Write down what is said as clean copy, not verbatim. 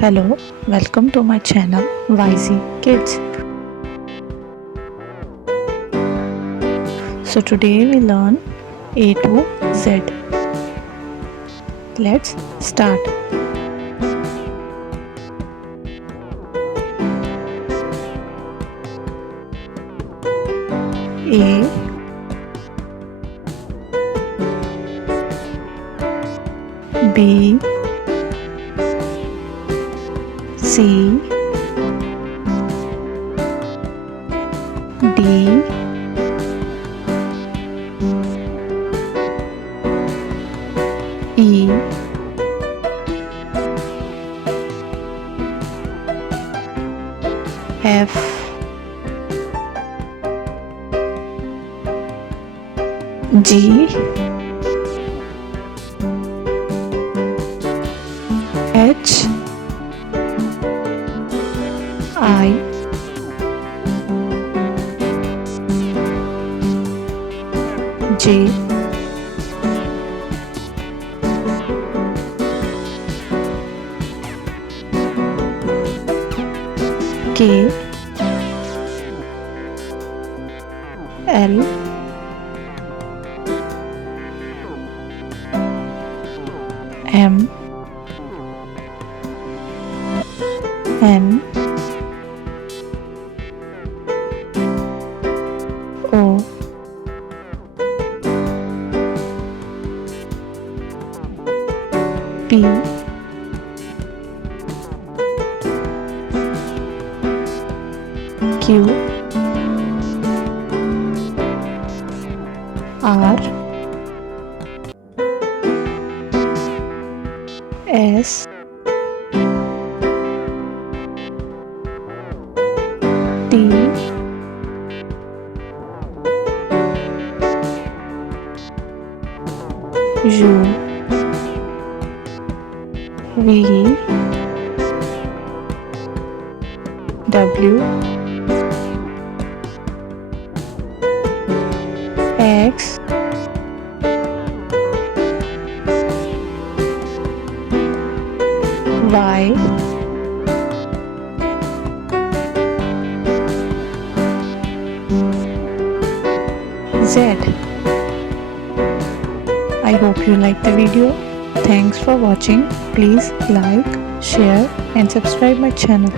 Hello, welcome to my channel Wiseykidz. So today we learn A to Z. Let's start. A, B, C, D, E, F, G, H, I, J, K, L, M, N, O, P, Q, R, S, T, U, V, W, X, Y, Z. I hope you liked the video. Thanks for watching. Please like, share and subscribe my channel.